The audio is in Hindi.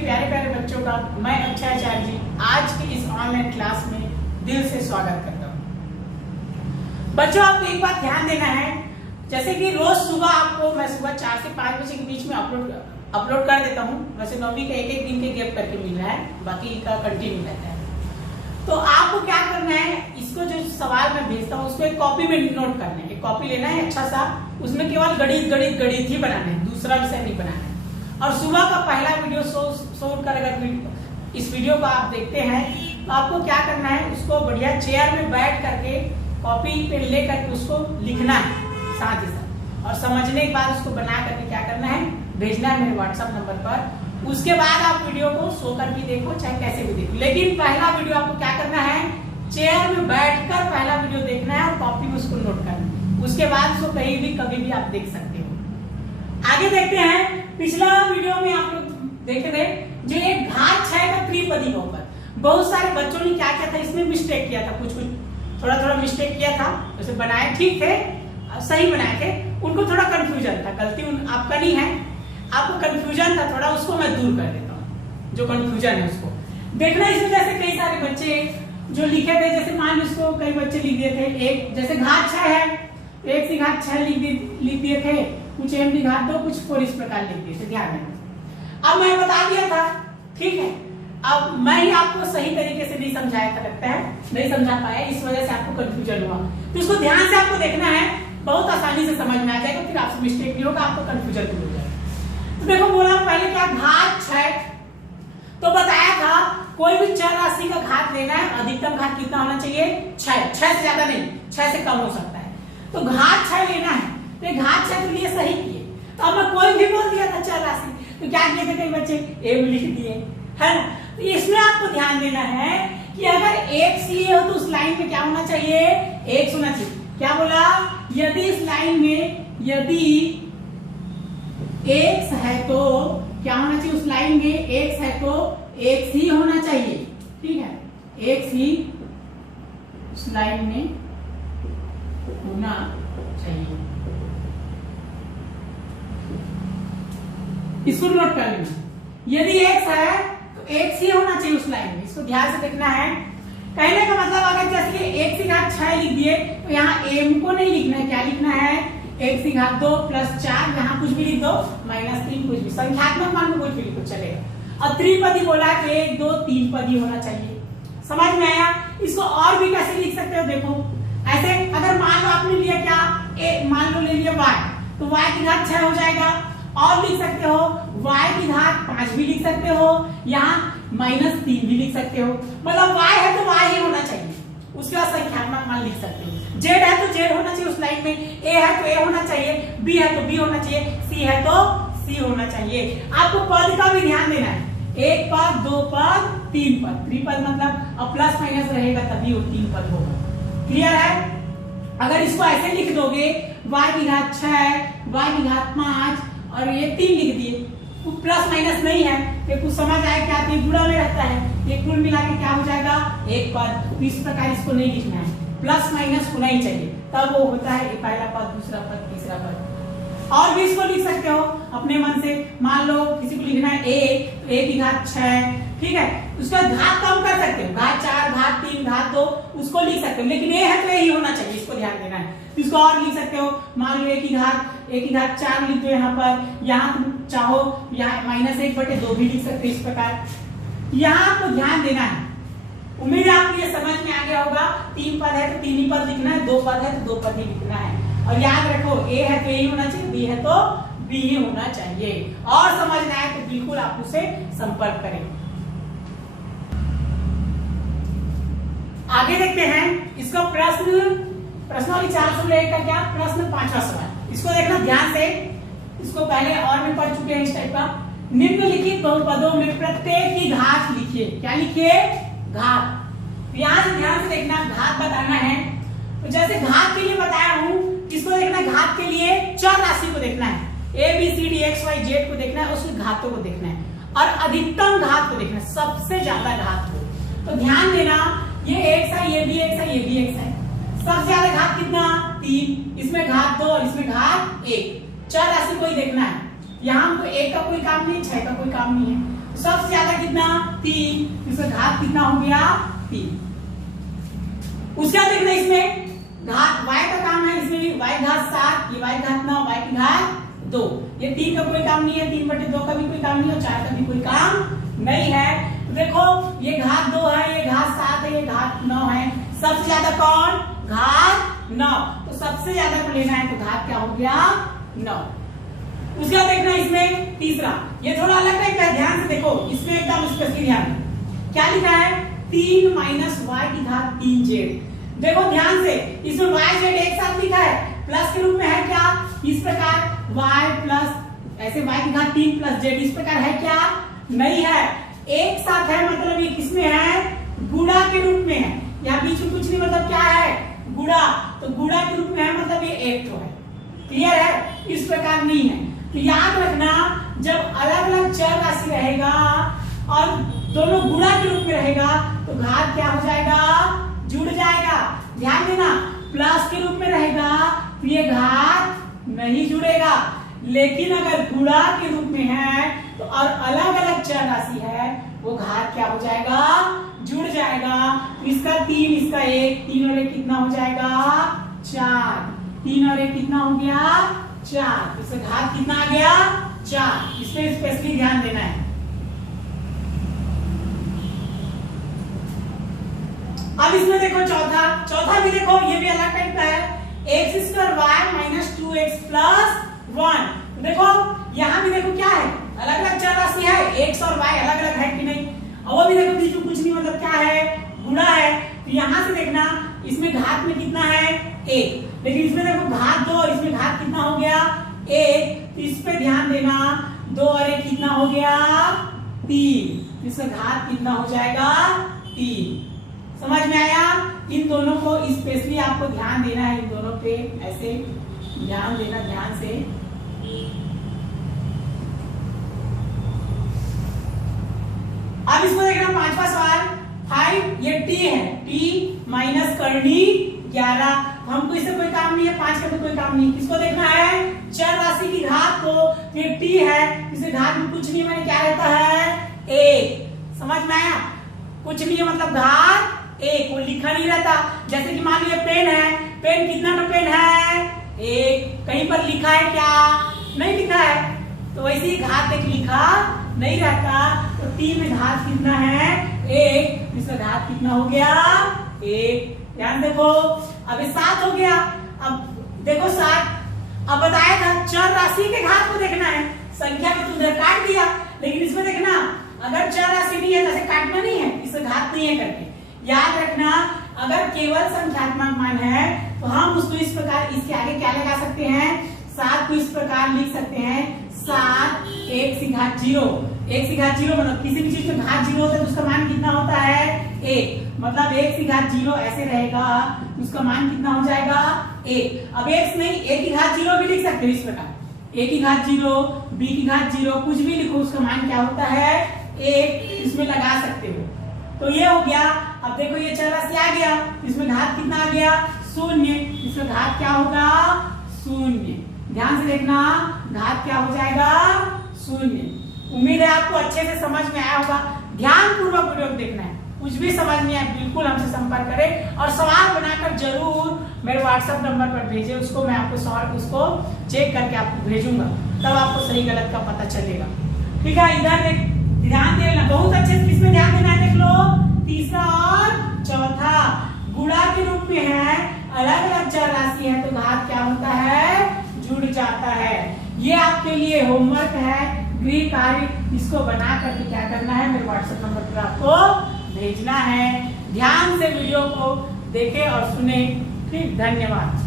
प्यारे प्यारे बच्चों का मैं अक्षय आचार्य जी आज की इस ऑनलाइन क्लास में दिल से स्वागत करता हूँ। बच्चों आपको एक बात ध्यान देना है, जैसे कि रोज सुबह आपको मैं सुबह 4 से 5 बजे के बीच में अपलोड कर देता हूँ। वैसे 9वीं का एक दिन के गैप करके मिल रहा है, बाकी का कंटिन्यू रहता है। तो आपको क्या करना है, इसको जो सवाल मैं भेजता हूँ उसको एक कॉपी में नोट करना है। एक कॉपी लेना है अच्छा सा, उसमें केवल गणित ही बनाना है, दूसरा विषय नहीं बनाना है। और सुबह का पहला वीडियो शूट कर अगर इस वीडियो को आप देखते हैं तो आपको क्या करना है, उसको बढ़िया चेयर में बैठ करके कॉपी पे ले करके उसको लिखना है साथ ही साथ, और समझने के बाद उसको बना करके क्या करना है, भेजना है मेरे व्हाट्सएप नंबर पर। उसके बाद आप वीडियो को सो कर भी देखो, चाहे कैसे भी देखो, लेकिन पहला वीडियो आपको क्या करना है, चेयर में बैठकर पहला वीडियो देखना है और कॉपी में उसको नोट करना है। उसके बाद उसको कहीं भी कभी भी आप देख सकते हो। आगे देखते हैं, पिछला वीडियो में आप लोग देखे थे जो एक घात 6 का त्रिपदी का ऊपर बहुत सारे बच्चों ने क्या किया था, इसमें मिस्टेक किया था, कुछ थोड़ा मिस्टेक किया था। वैसे बनाए ठीक थे, सही बनाए थे, उनको थोड़ा कंफ्यूजन था, गलती आपका नहीं है, आपको कंफ्यूजन था थोड़ा, उसको मैं दूर कर देता हूँ। जो कंफ्यूजन है उसको देखना। इसमें जैसे कई सारे बच्चे जो लिखे थे, जैसे मान लो इसको कई बच्चे लिख दिए थे, एक जैसे घात 6 है, 1 से घात 6 लिख दिए थे, कुछ m की घात 2, कुछ 4 इस प्रकार लिख दिए थे। ध्यान देना, अब मैं बता दिया था, ठीक है। अब मैं ही आपको सही तरीके से नहीं समझाया था, लगता है नहीं समझा पाया, इस वजह से आपको कंफ्यूजन हुआ। तो इसको ध्यान से आपको देखना है, बहुत आसानी से समझ में आ जाएगा, फिर आपसे मिस्टेक नहीं होगा, आपको कंफ्यूजन भी हो जाएगा। तो देखो बोला पहले क्या, घात 6, तो बताया था कोई भी चर राशि का घात लेना है, अधिकतम घात कितना होना चाहिए, 6 से ज्यादा नहीं, 6 से कम हो सकता है। तो घात 6 लेना है, तो घात 6 के लिए सही किए। तो अब मैं कोई भी बोल दिया था चर राशि, तो क्या किए थे कई बच्चे, एम लिख दिए, है ना। तो इसमें आपको ध्यान देना है कि अगर x लिए हो तो उस लाइन में क्या होना चाहिए, x होना चाहिए। क्या बोला, यदि इस लाइन में यदि x है तो क्या होना चाहिए, उस लाइन में x है तो x ही होना चाहिए, ठीक है, x ही उस लाइन में होना चाहिए। इसको नोट कर लेना, यदि x है तो x ही होना चाहिए उस लाइन में, इसको ध्यान से देखना है। कहने का मतलब अगर जैसे 1 की घात 6 लिख दिए तो यहाँ m को नहीं लिखना है, क्या लिखना है, 1 की घात 2 प्लस 4, यहाँ कुछ भी लिख दो, -3 कुछ भी, संख्यात्मक मान में कुछ भी लिखो चलेगा। और त्रिपदी बोला है 1 2 3 पदी होना चाहिए, समझ में आया। इसको और भी कैसे लिख सकते हो, देखो ऐसे, अगर मान लो आपने लिया क्या, मान लो ले लिया y, तो y की घात 6 हो जाएगा। और लिख सकते हो y की घात 5 भी लिख सकते हो, यहाँ -3 भी लिख सकते हो, मतलब y है तो y ही होना चाहिए। उसके बाद संख्यात्मक मान लिख सकते हो, z है तो z होना चाहिए उस लाइन में, a है तो a होना चाहिए, b है तो b होना चाहिए, c है तो c होना चाहिए। आपको पद का भी ध्यान देना है, 1 पद 2 पद 3 पद, त्रिपद मतलब अब प्लस माइनस रहेगा तभी वो 3 पद होगा। क्लियर है। अगर इसको ऐसे लिख दोगे, y की घात 6 y की घात 5 और ये 3 लिख दिए, प्लस माइनस नहीं है, ये कुछ समझ आया क्या, ये गुणा में रहता है, ये कुल मिला के क्या हो जाएगा, एक पद। इस प्रकार इसको नहीं लिखना है, प्लस माइनस होना ही चाहिए, तब वो होता है पहला पद, दूसरा पद, तीसरा पद। और भी इसको लिख सकते हो अपने मन से, मान लो किसी को लिखना है a, तो a की घात 6, ठीक है, उसका घात कम कर सकते हो, घात 4 घात 3 घात 2 उसको लिख सकते हो, लेकिन a है तो a ही होना चाहिए, इसको ध्यान देना है। इसको और लिख सकते हो, मान लो a की घात 4 लिख दो यहाँ पर, यहाँ तुम चाहो यहाँ -1/2 भी लिख सकते हो, इस प्रकार। यहाँ आपको ध्यान देना है, उम्मीद है आपको ये समझ में आ गया होगा। 3 पद है तो 3 ही पद लिखना है, 2 पद है तो 2 पद ही लिखना है। और याद रखो, a है तो a ही होना चाहिए, b है तो b ही होना चाहिए। और समझना है तो बिल्कुल आप उससे संपर्क करें। आगे देखते हैं इसका प्रश्नावली 401 का क्या, प्रश्न 5वां सवाल। इसको देखना ध्यान से, इसको पहले और भी पढ़ चुके हैं इस टाइप का। निम्नलिखित बहुपदों में प्रत्येक की घात लिखिए, क्या लिखिए, घात। यहाँ से ध्यान से देखना, घात बताना है। तो जैसे घात के लिए बताया हूँ, किसको देखना है, घात के लिए चर राशि को देखना है, a b c d x y z को देखना है, उसकी घातों को देखना है, और अधिकतम घात को देखना है, सबसे ज्यादा घात को। तो ध्यान देना, ये x है, ये भी x है, ये भी x है, सबसे ज्यादा घात कितना, 3, इसमें घात 2 और इसमें घात 1, चर राशि को ही देखना है। यहाँ हमको 1 का कोई काम नहीं, 6 का कोई काम नहीं है। तो सबसे ज्यादा कितना 3, इसका घात कितना हो गया 3। उसका देखना इसमें घात y का काम है, इसमें भी y घात 7, ये y घात 9, y की घात 2। ये 3 का कोई काम नहीं है, 3/2 का भी कोई काम नहीं है, 4 का भी कोई काम नहीं है। तो देखो ये घात 2 है, ये घात 7 है, ये घात 9 है। सबसे ज्यादा कौन? घात 9। तो सबसे ज्यादा को लेना है तो घात क्या हो गया 9। उसका देखना इसमें तीसरा, ये थोड़ा अलग टाइप का है, ध्यान से देखो इसमें एकदम स्पेशली ध्यान। क्या लिखा है? 3 माइनस y की घात 3z। देखो ध्यान से, इसमें y z एक साथ लिखा है, प्लस के रूप में है क्या? इस प्रकार y प्लस ऐसे y की घात 3 प्लस z इस प्रकार है क्या? नहीं है, एक साथ है, मतलब ये किसमें है? गुणा के रूप में है। यहाँ बीच में कुछ नहीं, मतलब क्या है? गुणा। तो गुणा के रूप में है, मतलब ये एक तो है। क्लियर है? इस प्रकार नहीं है। तो याद रखना, जब अलग अलग चर राशि रहेगा और दोनों गुणा के रूप में रहेगा तो घात क्या हो जाएगा? जुड़ जाएगा। ध्यान देना, प्लस के रूप में रहेगा तो ये घात नहीं जुड़ेगा, लेकिन अगर गुणा के रूप में है तो और अलग अलग चर राशि है वो घात क्या हो जाएगा? जुड़ जाएगा। इसका 3, इसका 1, 3 और 1 कितना हो जाएगा? 4। 3 और 1 कितना हो गया? 4। इससे घात कितना आ गया? 4। इस पे स्पेशली ध्यान देना है। अब इसमें देखो चौथा भी देखो, ये भी अलग टाइप का है। x² y minus 2x plus 1। देखो यहाँ भी देखो क्या है? अलग अलग चर राशि है, x और y अलग अलग है कि नहीं? और वो भी देखो बीच में कुछ नहीं, मतलब क्या है? गुणा है। तो यहाँ से देखना, इसमें घात में कितना है? 1, लेकिन इसमें देखो घात 2, इसमें घात कितना हो गया? 1। इस पे ध्यान देना, 2 और 1 कितना हो गया? 3। इसका घात कितना हो जाएगा? 3। समझ में आया? इन दोनों को स्पेशली आपको ध्यान देना है, इन दोनों पे ऐसे ध्यान देना, ध्यान से। अब इसको देखना, 5वां सवाल 5, ये t है, t माइनस करनी 11। हमको इससे कोई काम नहीं है, 5 का भी कोई काम नहीं। किसको देखना है? चर राशि की घात को। फिर t है, इसे घात में कुछ नहीं, मैंने क्या रहता है? 1। समझ में आया? कुछ नहीं है मतलब घात 1, वो लिखा नहीं रहता। जैसे कि मान लीजिए पेन है, पेन कितना का पेन है? 1। कहीं पर लिखा है क्या? नहीं लिखा है। तो वैसे ही घात 1 लिखा नहीं रहता। तो t में घात कितना है? 1। इसका घात कितना हो गया? 1। ध्यान देखो, अब 7 हो गया। अब देखो 7, अब बताया था चर राशि के घात को देखना है। संख्या को तुमने काट दिया, लेकिन इसमें देखना, अगर चर राशि नहीं है तो ऐसे काटना नहीं है, इससे घात नहीं है करके। याद रखना, अगर केवल संख्यात्मक मान है तो हम उसको इस प्रकार, इसके आगे क्या लगा सकते हैं? 7 को इस प्रकार लिख सकते हैं, 7 1 की घात 0। 1 की घात 0 मतलब किसी भी चीज में घात 0 होता है तो उसका मान कितना होता है? 1। मतलब 1 की घात 0 ऐसे रहेगा, उसका मान कितना हो जाएगा? 1। अब x नहीं, 1 की घात 0 भी लिख सकते हो इस प्रकार, a की घात 0, b की घात 0, कुछ भी लिखो, उसका मान क्या होता है? 1। इसमें लगा सकते हो। तो ये हो गया। अब देखो ये चर राशि आ गया, इसमें घात कितना आ गया? 0। इसमें घात क्या होगा? 0। ध्यान से देखना, घात क्या हो जाएगा? 0। उम्मीद है आपको अच्छे से समझ में आया होगा। ध्यान पूर्वक वीडियो देखना है, कुछ भी समझ नहीं आए बिल्कुल हमसे संपर्क करें और सवाल बनाकर जरूर मेरे व्हाट्सएप नंबर पर भेजें। उसको मैं आपको सवाल उसको चेक करके आपको भेजूंगा, तब आपको सही गलत का पता चलेगा। ठीक है, इधर ध्यान देना, बहुत अच्छे से इसमें ध्यान देना है। देख लो, तीसरा और चौथा गुणा के रूप में है, अलग अलग चर राशि है तो घात क्या होता है? जुड़ जाता है। ये आपके लिए होमवर्क है, गृह कार्य। इसको बना करके क्या करना है? मेरे व्हाट्सएप नंबर पर आपको भेजना है। ध्यान से वीडियो को देखें और सुने। ठीक, धन्यवाद।